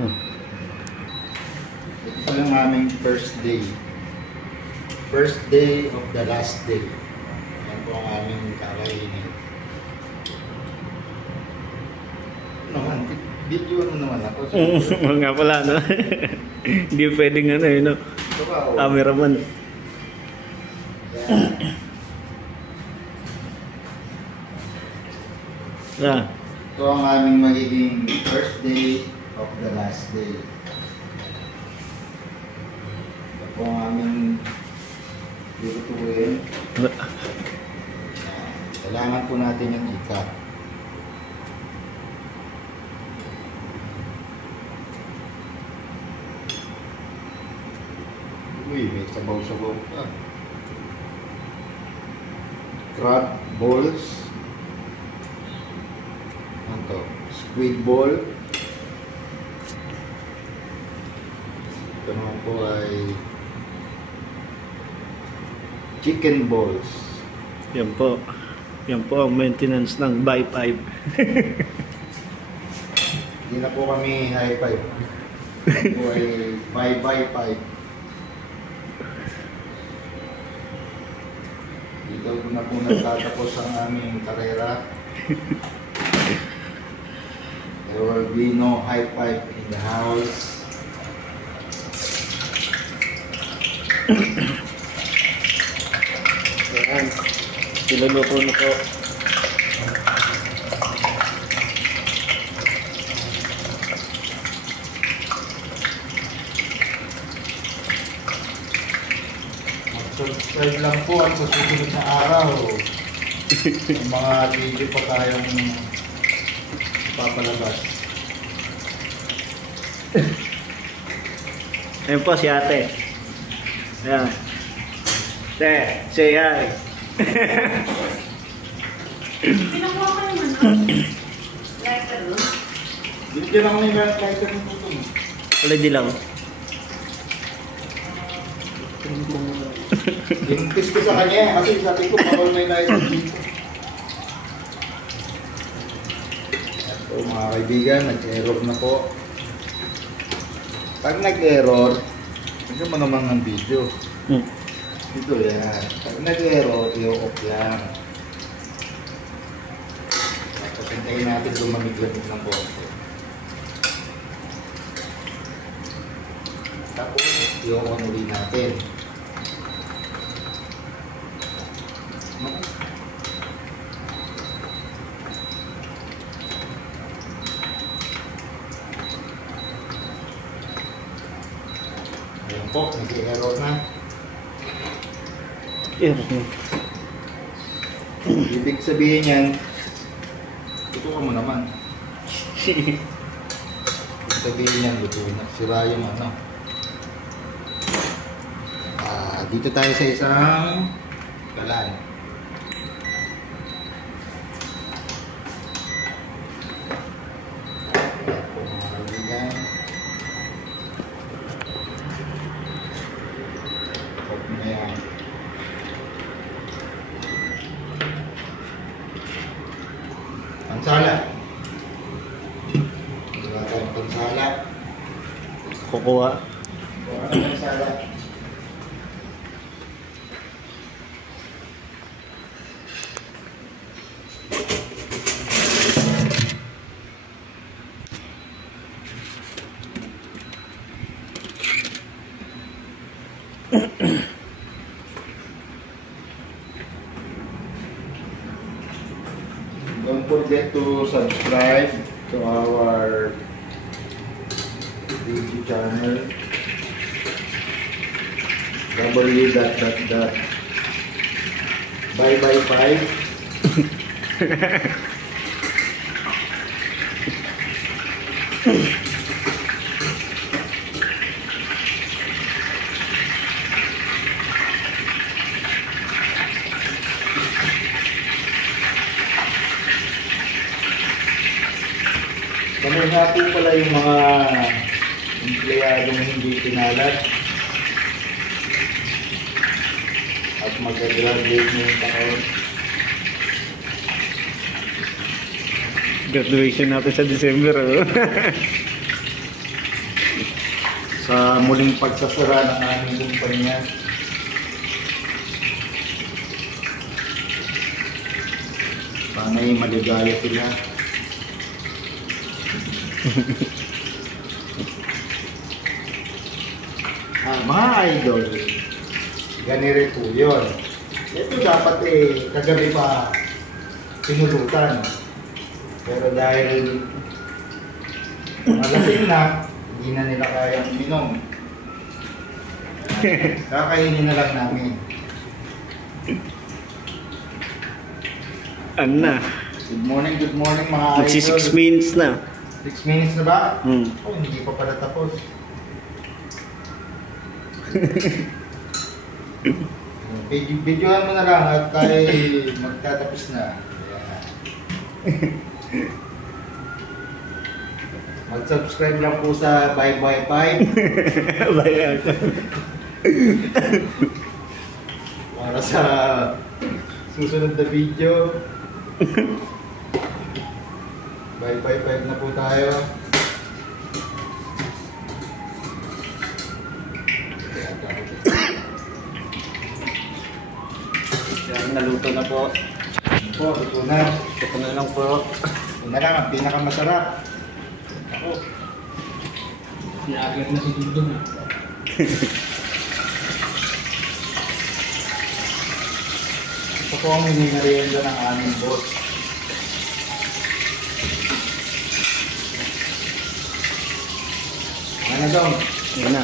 Hmm. Ito lang aming first day. First day of the last day. Yan po ang aming kakainin. Naman, video ano naman ako. Nga pala, no? Hindi pwedeng ano, yun, no? Ito ba, oh. Cameraman. Ah. Ito ang aming magiging first day of the last day. Ito po ang aming lutuin. Kailangan po natin yung ikat. Uy, may sabaw-sabaw pa. Crab balls. Ano to? Squid ball. Ito naman po ay chicken balls. Yan po. Yan po ang maintenance ng Buy 5. Hindi na po kami high five. Ito po ay Buy 5. Dito na po nagtatapos ang aming karera. There will be no high five in the house. Ayan. Siluluto na po. Subscribe lang po at sa susunod na araw. Ang mga video pa tayong papalabas. Ayan po si ate. Ayan. Te, say hi. Pinakuha ko naman lighter, no? Bigyan lang may lighter ng tutong. Wala di lang. Inimpis ko sa kanya kasi sabi ko bawal may lighter dito. So mga kaibigan, nag-error na po. Pag nag-error, tignan mo naman ng video. Dito yan. Pag nag-error, i-off lang. Tapos hintayin natin lumamig-lamig ng konti. Tapos i-on ulit natin. Ayan po, nag-error na. Ibig sabihin yan, ito ka mo naman. Ibig sabihin yan, luto na. Sira yung ano. Dito tayo sa isang kalan. Pansala. Wala tayong pansala. Kukuha. Wala tayong pansala. Don't forget to subscribe to our YouTube channel www.bye5. Kami nga po pala yung mga empleyadong hindi pinalat at mag-graduate ngayong taon. Graduation natin sa December. Oh. sa muling pagsasara ng aming kumpanya. Sana'y maligaya sila. Mga idol, ganire po yun. Ito dapat kagabi pa pinulutan. Pero dahil malasing na, hindi na nila kayang minom. Kakainin na lang namin. Ano na? Good morning mga idol. Magsi 6 minutes na. 6 minutes na ba? Hmm. Oh, hindi pa pala tapos. Videohan mo na lang at kay magtatapos na. Mag-subscribe lang po sa Bye Bye Bye para sa susunod na video. Bye Bye Bye na po tayo. Yan, naluto na po. Po, ito na. Ito na lang po. Ito na lang ang pinakamasarap. Ako. Sinagad na si Dudong. Ito po ang minimerienda ng aming boss. Ano daw? Yan na.